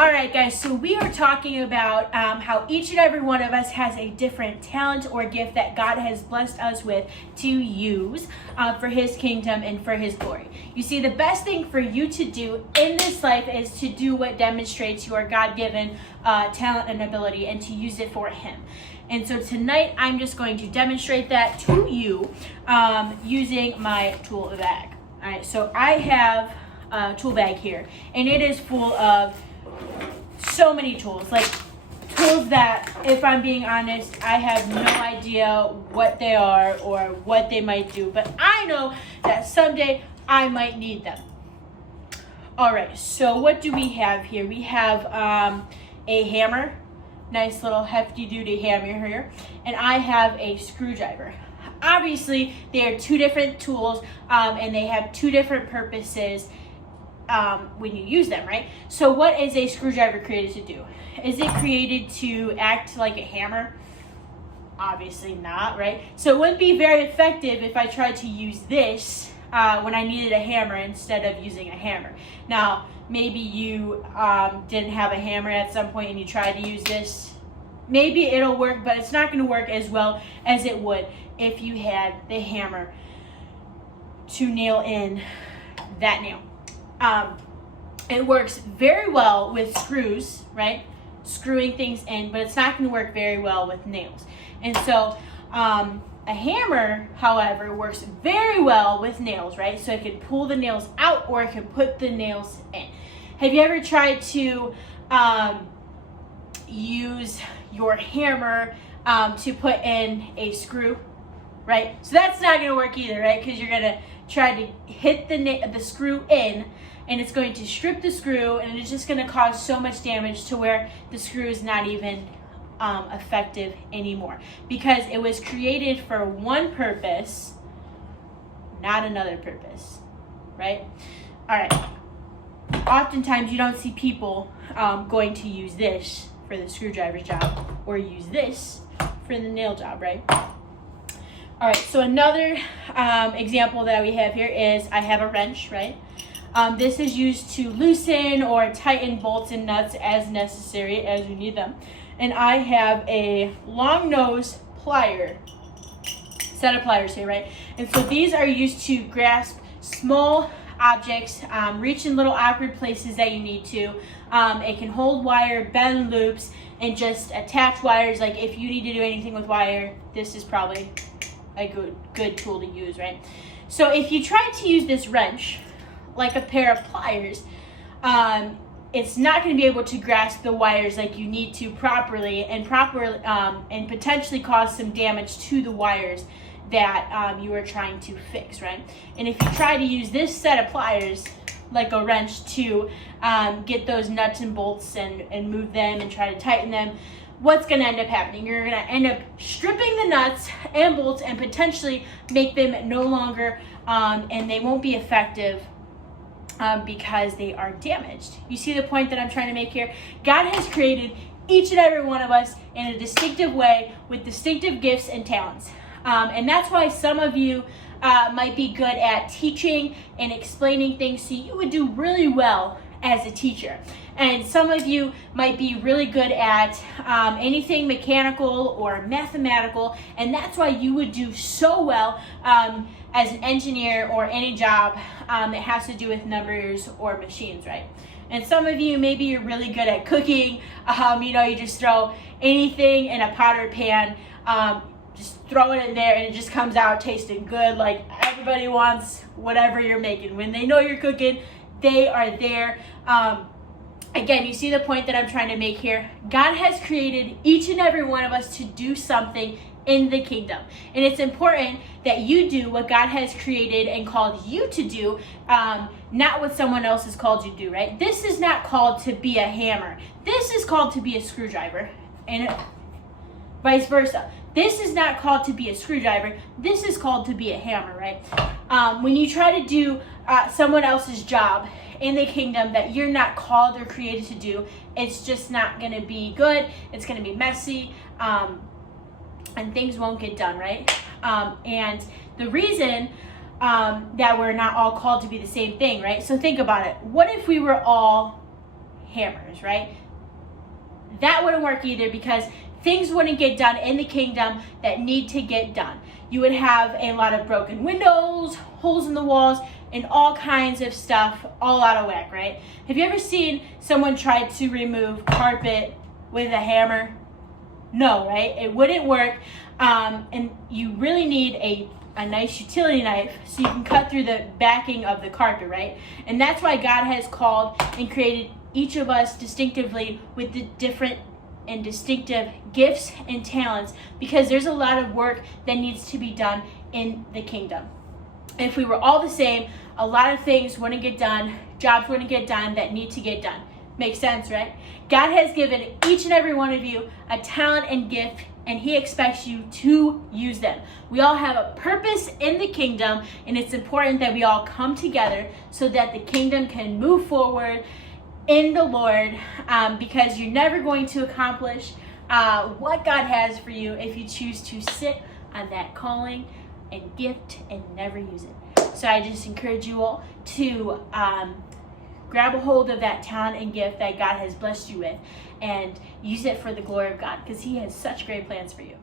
All right, guys, so we are talking about how each and every one of us has a different talent or gift that God has blessed us with to use for His kingdom and for His glory. You see, the best thing for you to do in this life is to do what demonstrates your God-given talent and ability and to use it for Him. And so tonight, I'm just going to demonstrate that to you using my tool bag. All right, so I have a tool bag here, and it is full of so many tools, like tools that, if I'm being honest, I have no idea what they are or what they might do, but I know that someday I might need them. All right, so what do we have here? We have a hammer, nice little hefty duty hammer here, and I have a screwdriver. Obviously, they are two different tools and they have two different purposes when you use them, right? So what is a screwdriver created to do? Is it created to act like a hammer? Obviously not, right? So it wouldn't be very effective if I tried to use this when I needed a hammer instead of using a hammer. Now, maybe you didn't have a hammer at some point and you tried to use this. Maybe it'll work, but it's not going to work as well as it would if you had the hammer to nail in that nail. It works very well with screws, right? Screwing things in, but it's not going to work very well with nails. And so a hammer, however, works very well with nails, right? So it can pull the nails out or it can put the nails in. Have you ever tried to use your hammer to put in a screw, right? So that's not going to work either, right? Because you're going to try to hit the screw in, and it's going to strip the screw, and it's just going to cause so much damage to where the screw is not even effective anymore, because it was created for one purpose, not another purpose, right? All right. Oftentimes you don't see people going to use this for the screwdriver job or use this for the nail job, right? All right, so another example that we have here is I have a wrench, right? This is used to loosen or tighten bolts and nuts as necessary, as you need them. And I have a long nose plier, set of pliers here, right? And so these are used to grasp small objects, reach in little awkward places that you need to. It can hold wire, bend loops, and just attach wires. Like if you need to do anything with wire, this is probably a good tool to use, right? So if you try to use this wrench like a pair of pliers, it's not going to be able to grasp the wires like you need to properly and potentially cause some damage to the wires that you are trying to fix, right? And if you try to use this set of pliers like a wrench to get those nuts and bolts and move them and try to tighten them, what's going to end up happening? You're going to end up stripping the nuts and bolts and potentially make them no longer, and they won't be effective because they are damaged. You see the point that I'm trying to make here? God has created each and every one of us in a distinctive way with distinctive gifts and talents. And that's why some of you might be good at teaching and explaining things, so you would do really well as a teacher. And some of you might be really good at anything mechanical or mathematical, and that's why you would do so well as an engineer or any job that has to do with numbers or machines, right? And some of you, maybe you're really good at cooking. You just throw anything in a pot or pan, just throw it in there, and it just comes out tasting good. Like everybody wants whatever you're making. When they know you're cooking, they are there. Again, you see the point that I'm trying to make here? God has created each and every one of us to do something in the kingdom. And it's important that you do what God has created and called you to do, not what someone else has called you to do, right? This is not called to be a hammer. This is called to be a screwdriver, and vice versa. This is not called to be a screwdriver. This is called to be a hammer, right? When you try to do someone else's job in the kingdom that you're not called or created to do, it's just not going to be good. It's going to be messy, and things won't get done, right? And the reason that we're not all called to be the same thing, right? So think about it. What if we were all hammers, right? That wouldn't work either, because things wouldn't get done in the kingdom that need to get done. You would have a lot of broken windows, holes in the walls, and all kinds of stuff all out of whack, right? Have you ever seen someone try to remove carpet with a hammer? No, right? It wouldn't work. And you really need a nice utility knife so you can cut through the backing of the carpet, right? And that's why God has called and created each of us distinctively with the different and distinctive gifts and talents, because there's a lot of work that needs to be done in the kingdom. If we were all the same, a lot of things wouldn't get done, jobs wouldn't get done that need to get done. Makes sense, right? God has given each and every one of you a talent and gift, and he expects you to use them. We all have a purpose in the kingdom, and it's important that we all come together so that the kingdom can move forward in the Lord, because you're never going to accomplish what God has for you if you choose to sit on that calling and gift and never use it. So I just encourage you all to grab a hold of that talent and gift that God has blessed you with and use it for the glory of God, because he has such great plans for you.